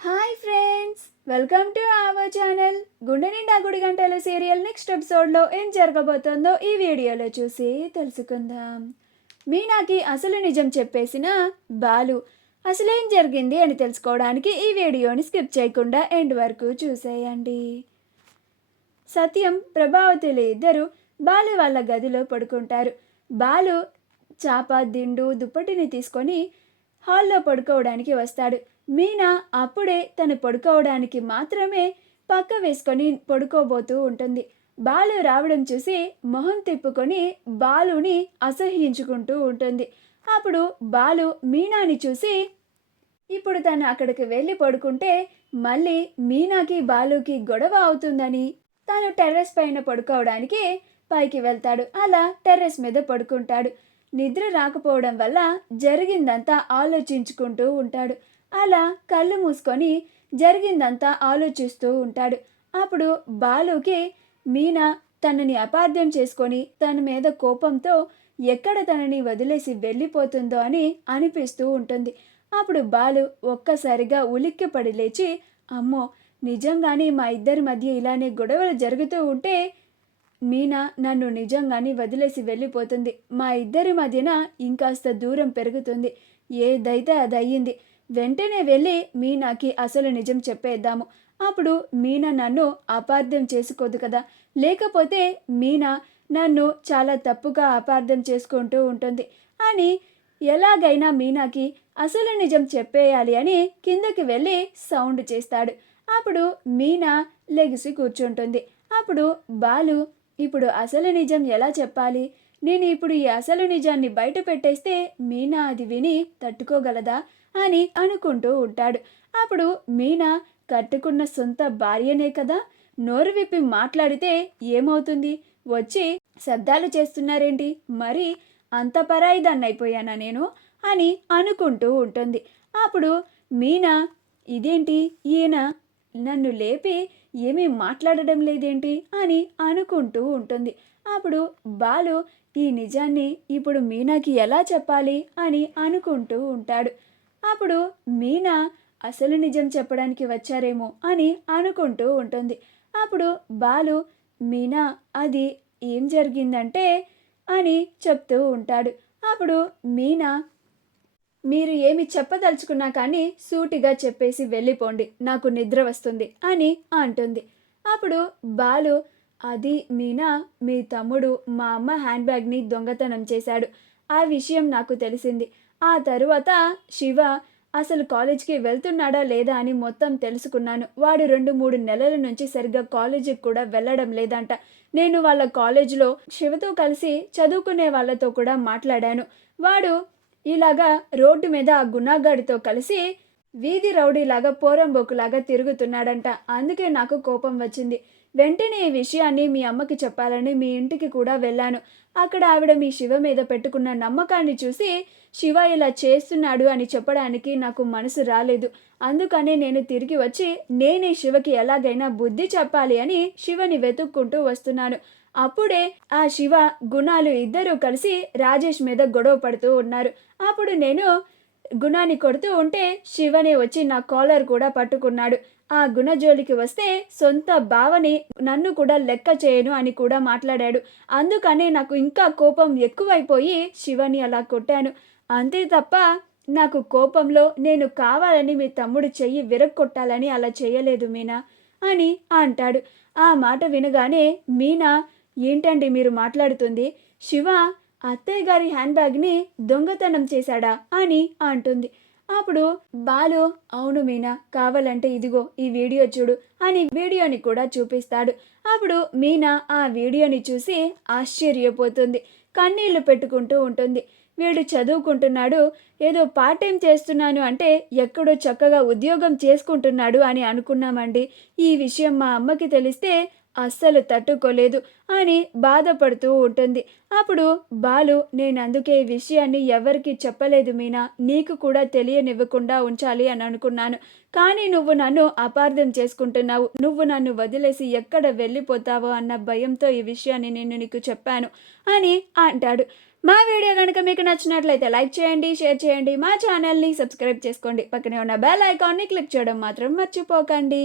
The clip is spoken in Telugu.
Hi friends, welcome to our channel. గుండె నిండా గుడి గంటల సీరియల్ నెక్స్ట్ ఎపిసోడ్లో ఏం జరగబోతుందో ఈ వీడియోలో చూసి తెలుసుకుందాం. మీనాకి అసలు నిజం చెప్పేసిన బాలు అసలేం జరిగింది అని తెలుసుకోవడానికి ఈ వీడియోని స్కిప్ చేయకుండా ఎండ్ వరకు చూసేయండి. సత్యం, ప్రభావతులు ఇద్దరు బాలు వాళ్ళ గదిలో పడుకుంటారు. బాలు చాప, దిండు, దుప్పటిని తీసుకొని హాల్లో పడుకోవడానికి వస్తాడు. మీనా అప్పుడే తను పడుకోవడానికి మాత్రమే పక్క వేసుకొని పడుకోబోతూ ఉంటుంది. బాలు రావడం చూసి మొహం తిప్పుకొని బాలుని అసహ్యించుకుంటూ ఉంటుంది. అప్పుడు బాలు మీనాని చూసి ఇప్పుడు తను అక్కడికి వెళ్ళి పడుకుంటే మళ్ళీ మీనాకి బాలుకి గొడవ అవుతుందని తను టెర్రస్ పైన పడుకోవడానికి పైకి వెళ్తాడు. అలా టెర్రస్ మీద పడుకుంటాడు. నిద్ర రాకపోవడం వల్ల జరిగిందంతా ఆలోచించుకుంటూ ఉంటాడు. అలా కళ్ళు మూసుకొని జరిగిందంతా ఆలోచిస్తూ ఉంటాడు. అప్పుడు బాలుకి మీనా తనని అపార్థం చేసుకొని తన మీద కోపంతో ఎక్కడ తనని వదిలేసి వెళ్ళిపోతుందో అని అనిపిస్తూ ఉంటుంది. అప్పుడు బాలు ఒక్కసారిగా ఉలిక్కిపడి లేచి, అమ్మో, నిజంగానే మా ఇద్దరి మధ్య ఇలానే గొడవలు జరుగుతూ ఉంటే మీనా నన్ను నిజంగానే వదిలేసి వెళ్ళిపోతుంది. మా ఇద్దరి మధ్యన ఇంకాస్త దూరం పెరుగుతుంది. ఏదైతే అది అయ్యింది. వెంటనే వెళ్ళి మీనాకి అసలు నిజం చెప్పేద్దాము. అప్పుడు మీనా నన్ను అపార్థం చేసుకోదు కదా. లేకపోతే మీనా నన్ను చాలా తప్పుగా అపార్థం చేసుకుంటూ ఉంటుంది అని ఎలాగైనా మీనాకి అసలు నిజం చెప్పేయాలి అని కిందకి వెళ్ళి సౌండ్ చేస్తాడు. అప్పుడు మీనా లెగిసి కూర్చుంటుంది. అప్పుడు బాలు, ఇప్పుడు అసలు నిజం ఎలా చెప్పాలి? నేను ఇప్పుడు ఈ అసలు నిజాన్ని బయట పెట్టేస్తే మీనా అది విని తట్టుకోగలదా అని అనుకుంటూ ఉంటాడు. అప్పుడు మీనా కట్టుకున్న సొంత భార్యనే కదా, నోరు విప్పి మాట్లాడితే ఏమవుతుంది? వచ్చి శబ్దాలు చేస్తున్నారేంటి? మరి అంత పరాయిదాన్ని అయిపోయానా నేను అని అనుకుంటూ ఉంటుంది. అప్పుడు మీనా, ఇదేంటి ఈయన నన్ను లేపి ఏమీ మాట్లాడడం లేదేంటి అని అనుకుంటూ ఉంటుంది. అప్పుడు బాలు ఈ నిజాన్ని ఇప్పుడు మీనాకి ఎలా చెప్పాలి అని అనుకుంటూ ఉంటాడు. అప్పుడు మీనా అసలు నిజం చెప్పడానికి వచ్చారేమో అని అనుకుంటూ ఉంటుంది. అప్పుడు బాలు, మీనా అది ఏం జరిగిందంటే అని చెప్తూ ఉంటాడు. అప్పుడు మీనా, మీరు ఏమి చెప్పదలుచుకున్నా కానీ సూటిగా చెప్పేసి వెళ్ళిపోండి, నాకు నిద్ర వస్తుంది అని అంటుంది. అప్పుడు బాలు, అది మీనా, మీ తమ్ముడు మా అమ్మ హ్యాండ్ బ్యాగ్ని దొంగతనం చేశాడు. ఆ విషయం నాకు తెలిసింది. ఆ తరువాత శివ అసలు కాలేజ్కి వెళ్తున్నాడా లేదా అని మొత్తం తెలుసుకున్నాను. వాడు 2-3 నెలల నుంచి సరిగ్గా కాలేజీకి కూడా వెళ్ళడం లేదంట. నేను వాళ్ళ కాలేజీలో శివతో కలిసి చదువుకునే వాళ్ళతో కూడా మాట్లాడాను. వాడు ఇలాగా రోడ్డు మీద ఆ గున్నాగాడితో కలిసి వీధి రౌడీలాగా పోరంబోకులాగా తిరుగుతున్నాడంట. అందుకే నాకు కోపం వచ్చింది. వెంటనే ఈ విషయాన్ని మీ అమ్మకి చెప్పాలని మీ ఇంటికి కూడా వెళ్ళాను. అక్కడ ఆవిడ మీ శివ మీద పెట్టుకున్న నమ్మకాన్ని చూసి శివ ఇలా చేస్తున్నాడు అని చెప్పడానికి నాకు మనసు రాలేదు. అందుకనే నేను తిరిగి వచ్చి నేనే శివకి ఎలాగైనా బుద్ధి చెప్పాలి అని శివని వెతుక్కుంటూ వస్తున్నాను. అప్పుడే ఆ శివ, గుణాలు ఇద్దరూ కలిసి రాజేష్ మీద గొడవ పడుతూ ఉన్నారు. అప్పుడు నేను గుణాన్ని కొడుతూ ఉంటే శివనే వచ్చి నా కాలర్ కూడా పట్టుకున్నాడు. ఆ గుణ జోలికి వస్తే సొంత బావని నన్ను కూడా లెక్క చేయను అని కూడా మాట్లాడాడు. అందుకనే నాకు ఇంకా కోపం ఎక్కువైపోయి శివని అలా కొట్టాను. అంతే తప్ప నాకు కోపంలో నేను కావాలని మీ తమ్ముడు చెయ్యి విరక్కొట్టాలని అలా చేయలేదు మీనా అని అంటాడు. ఆ మాట వినగానే మీనా, ఏంటండి మీరు మాట్లాడుతుంది? శివ అత్తయ్య గారి హ్యాండ్ బ్యాగ్ని దొంగతనం చేశాడా అని అంటుంది. అప్పుడు బాలు, అవును మీనా, కావాలంటే ఇదిగో ఈ వీడియో చూడు అని వీడియోని కూడా చూపిస్తాడు. అప్పుడు మీనా ఆ వీడియోని చూసి ఆశ్చర్యపోతుంది. కన్నీళ్లు పెట్టుకుంటూ ఉంటుంది. వీడు చదువుకుంటున్నాడు, ఏదో పార్ట్ టైం చేస్తున్నాను అంటే ఎక్కడో చక్కగా ఉద్యోగం చేసుకుంటున్నాడు అని అనుకున్నామండి. ఈ విషయం మా అమ్మకి తెలిస్తే అస్సలు తట్టుకోలేదు అని బాధపడుతూ ఉంటుంది. అప్పుడు బాలు, నేను అందుకే ఈ విషయాన్ని ఎవరికి చెప్పలేదు మీనా, నీకు కూడా తెలియనివ్వకుండా ఉంచాలి అని అనుకున్నాను. కానీ నువ్వు నన్ను అపార్థం చేసుకుంటున్నావు. నువ్వు నన్ను వదిలేసి ఎక్కడ వెళ్ళిపోతావో అన్న భయంతో ఈ విషయాన్ని నేను నీకు చెప్పాను అని అంటాడు. మా వీడియో కనుక మీకు నచ్చినట్లయితే లైక్ చేయండి, షేర్ చేయండి, మా ఛానల్ని సబ్స్క్రైబ్ చేసుకోండి. పక్కనే ఉన్న బెల్ ఐకాన్ని క్లిక్ చేయడం మాత్రం మర్చిపోకండి.